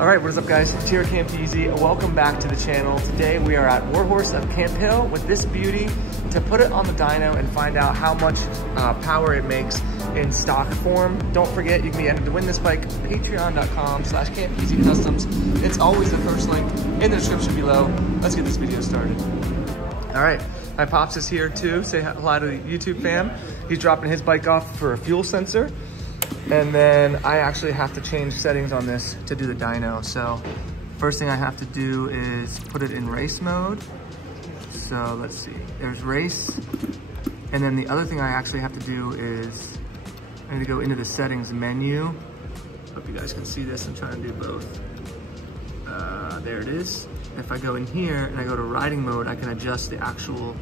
All right, what is up guys? JaretCampisi. Welcome back to the channel. Today we are at Warhorse of Camp Hill with this beauty to put it on the dyno and find out how much power it makes in stock form. Don't forget, you can be entered to win this bike, patreon.com/CampEasy Customs. It's always the first link in the description below. Let's get this video started. All right, my Pops is here too. Say hi to the YouTube fam. He's dropping his bike off for a fuel sensor. And then I actually have to change settings on this to do the dyno. So first thing I have to do is put it in race mode. So let's see, there's race. And then the other thing I actually have to do is I need to go into the settings menu. Hope you guys can see this. I'm trying to do both. There it is. If I go in here and I go to riding mode, I can adjust the actual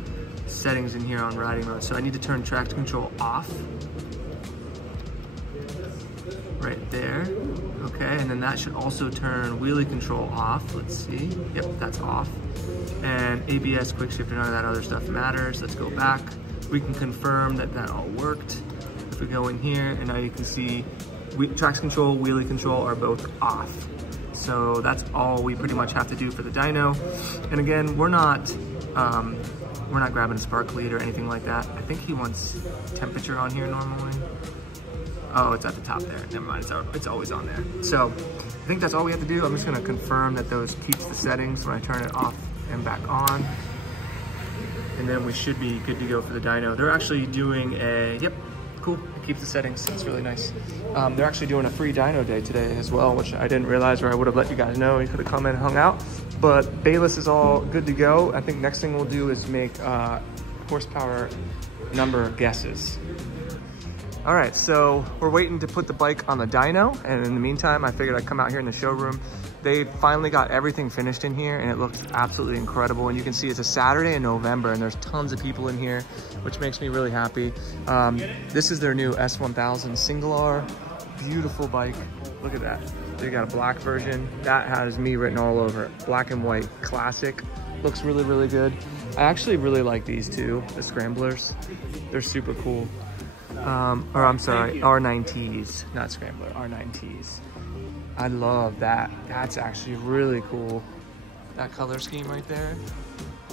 settings in here on riding mode. So I need to turn traction control off. Right there, okay, and then that should also turn wheelie control off. Let's see, yep, that's off. And ABS, quick shifter, none of that other stuff matters. Let's go back. We can confirm that that all worked. If we go in here, and now you can see traction control, wheelie control are both off. So that's all we pretty much have to do for the dyno. And again, we're not grabbing a spark lead or anything like that. I think he wants temperature on here normally. Oh, it's at the top there. Never mind, it's always on there. So I think that's all we have to do. I'm just gonna confirm that those keeps the settings when I turn it off and back on. And then we should be good to go for the dyno. They're actually doing a, yep, cool, it keeps the settings, it's really nice. They're actually doing a free dyno day today as well, which I didn't realize, or I would have let you guys know. You could have come in and hung out. But Bayliss is all good to go. I think next thing we'll do is make horsepower number guesses. All right, so we're waiting to put the bike on the dyno, and in the meantime, I figured I'd come out here in the showroom. They finally got everything finished in here, and it looks absolutely incredible. And you can see it's a Saturday in November, and there's tons of people in here, which makes me really happy. This is their new S1000 single R, beautiful bike. Look at that. They got a black version. That has me written all over it. Black and white, classic. Looks really, really good. I actually really like these two, the Scramblers. They're super cool. Or I'm sorry, R9Ts, not Scrambler, R9Ts. I love that. That's actually really cool. That color scheme right there.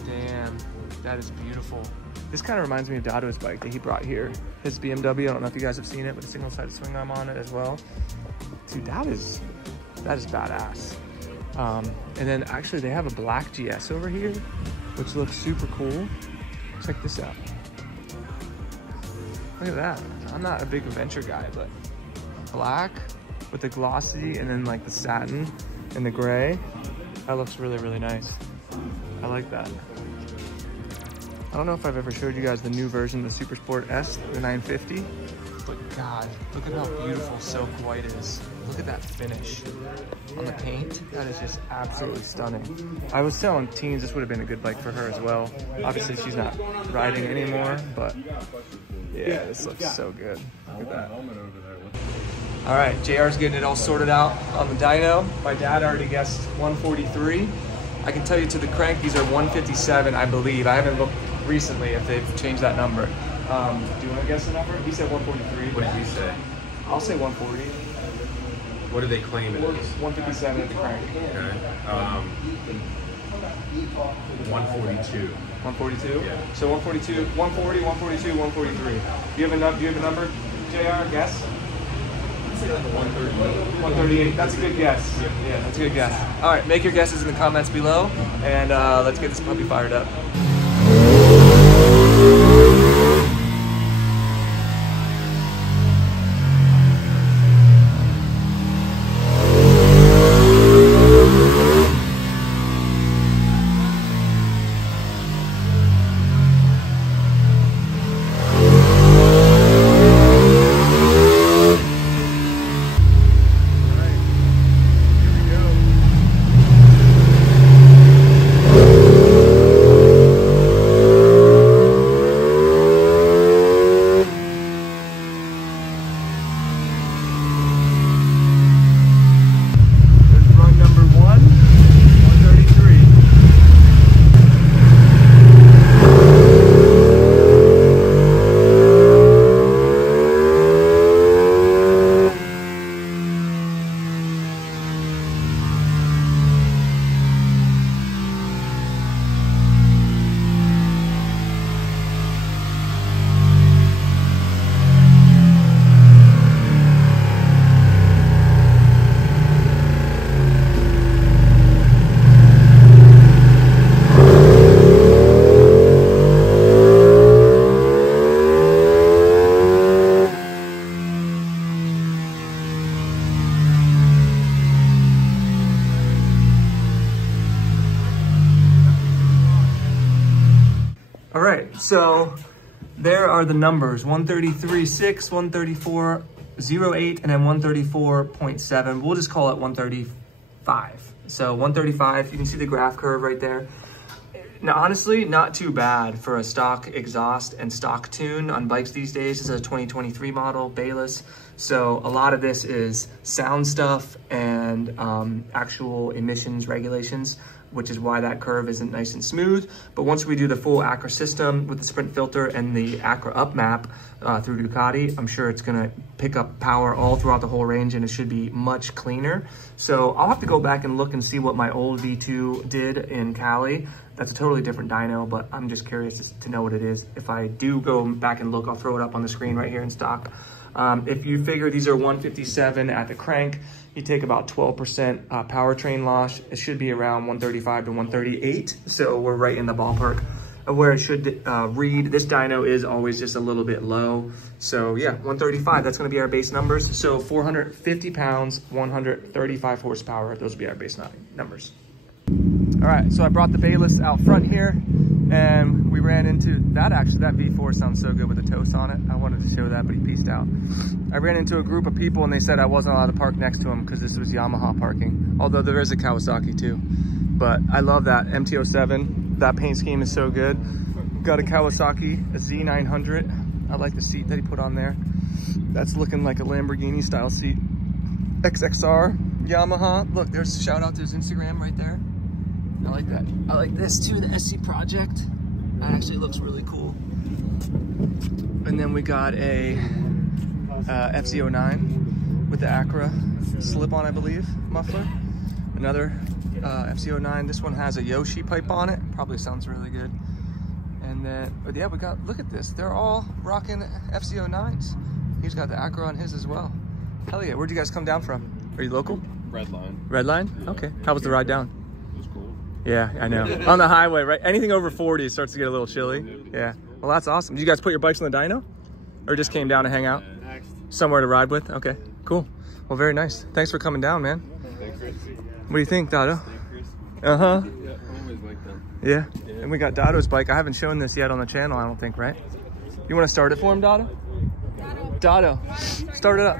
Damn, that is beautiful. This kind of reminds me of Dado's bike that he brought here. His BMW, I don't know if you guys have seen it, but a single-sided swing arm on it as well. Dude, that is badass. And then actually they have a black GS over here, which looks super cool. Check this out. Look at that. I'm not a big adventure guy, but black with the glossy and then like the satin and the gray, that looks really, really nice. I like that. I don't know if I've ever showed you guys the new version, the Super Sport S, the 950, but God, look at how beautiful silk white is. Look at that finish on the paint. That is just absolutely stunning. I was telling teens this would have been a good bike for her as well. Obviously she's not riding anymore, but yeah, this looks so good. Look at that. All right, JR's getting it all sorted out on the dyno. My dad already guessed 143. I can tell you to the crank, these are 157, I believe. I haven't looked recently if they've changed that number. Do you want to guess the number? He said 143. What did you say? I'll say 140. What do they claim it is? 157 at the crank. Okay. 142. 142? Yeah. So 142, 140, 142, 143. Do you have a number, JR? Guess? I'd say like a 138. 138. That's a good guess. Yeah, that's a good guess. All right, make your guesses in the comments below, and let's get this puppy fired up. so there are the numbers, 133.6, 134.08, and then 134.7. We'll just call it 135. So 135, you can see the graph curve right there. Now, honestly, not too bad for a stock exhaust and stock tune on bikes these days. This is a 2023 model, Bayliss. So a lot of this is sound stuff and actual emissions regulations, which is why that curve isn't nice and smooth. But once we do the full Acra system with the sprint filter and the Acra up map through Ducati, I'm sure it's gonna pick up power all throughout the whole range and it should be much cleaner. So I'll have to go back and look and see what my old V2 did in Cali. That's a totally different dyno, but I'm just curious to know what it is. If I do go back and look, I'll throw it up on the screen right here in stock. If you figure these are 157 at the crank, you take about 12% powertrain loss. It should be around 135 to 138. So we're right in the ballpark of where it should read. This dyno is always just a little bit low. So yeah, 135, that's gonna be our base numbers. So 450 pounds, 135 horsepower, those will be our base numbers. All right, so I brought the Bayliss out front here and we ran into that. Actually, that V4 sounds so good with the toast on it. I wanted to show that, but he pieced out. I ran into a group of people and they said I wasn't allowed to park next to him because this was Yamaha parking, although there is a Kawasaki too. But I love that MT-07. That paint scheme is so good. Got a Kawasaki, a Z900. I like the seat that he put on there. That's looking like a Lamborghini style seat. XXR, Yamaha. Look, there's a shout out to his Instagram right there. I like that. I like this too, the SC Project. That actually looks really cool. And then we got a FZ09 with the Acra slip-on, I believe, muffler. Another FZ09. This one has a Yoshi pipe on it. Probably sounds really good. And then, but yeah, we got, look at this. They're all rocking FZ09s. He's got the Acra on his as well. Hell yeah, where'd you guys come down from? Are you local? Redline. Redline? Yeah. Okay. How was the ride down? It was cool. Yeah, I know. On the highway, right? Anything over 40 starts to get a little chilly. Yeah. Well, that's awesome. Did you guys put your bikes on the dyno? Or just came down to hang out? Somewhere to ride with? Okay, cool. Well, very nice. Thanks for coming down, man. Thanks, Chris. What do you think, Dado? Yeah, Uh-huh. I always like them. Yeah. And we got Dado's bike. I haven't shown this yet on the channel, I don't think, right? You want to start it for him, Dado? Dado, start it up.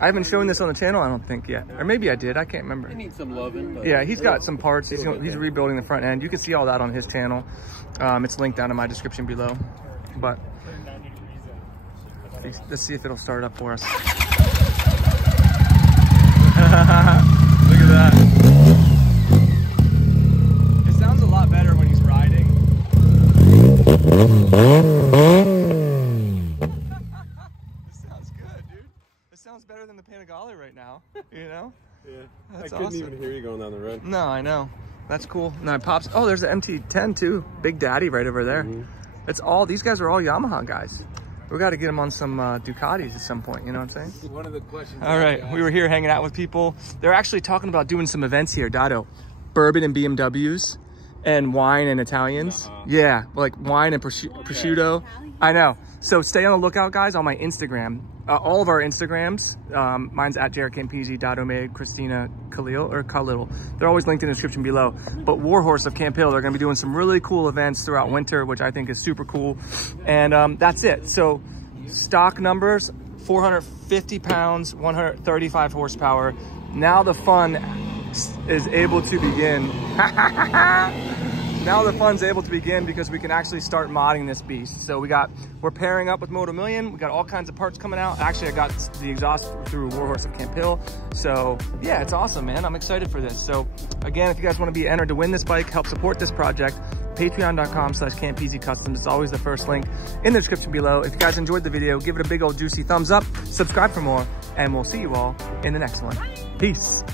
I haven't shown this on the channel, I don't think yet. Or maybe I did, I can't remember. It needs some loving. But yeah, he's got some parts. He's rebuilding the front end. You can see all that on his channel. It's linked down in my description below. But let's see if it'll start up for us. Look at that. It sounds a lot better when he's riding. This sounds good, dude. This sounds better than the Panigale right now, you know? Yeah, that's I couldn't awesome. even hear you going down the road. No, I know. That's cool. Now it pops. Oh, there's the MT-10 too. Big Daddy right over there. It's all, these guys are all Yamaha guys. We got to get them on some Ducatis at some point, you know what I'm saying? One of the questions. All right, we were here hanging out with people. They're actually talking about doing some events here, Dado. Bourbon and BMWs and wine and Italians. Yeah, like wine and prosciutto. I know. So stay on the lookout, guys, on my Instagram. All of our Instagrams, mine's at JaretCampisi, Dado Made, Christina Khalil, or Khalil. They're always linked in the description below. But Warhorse of Camp Hill, they're gonna be doing some really cool events throughout winter, which I think is super cool. And that's it. So stock numbers, 450 pounds, 135 horsepower. Now the fun is able to begin. Now the fun's able to begin because we can actually start modding this beast. So we're pairing up with Moto Million. We got all kinds of parts coming out. Actually, I got the exhaust through Warhorse of Camp Hill. So yeah, it's awesome, man. I'm excited for this. So again, if you guys want to be entered to win this bike, help support this project, patreon.com/Campisi Customs. It's always the first link in the description below. If you guys enjoyed the video, give it a big old juicy thumbs up, subscribe for more, and we'll see you all in the next one. Peace.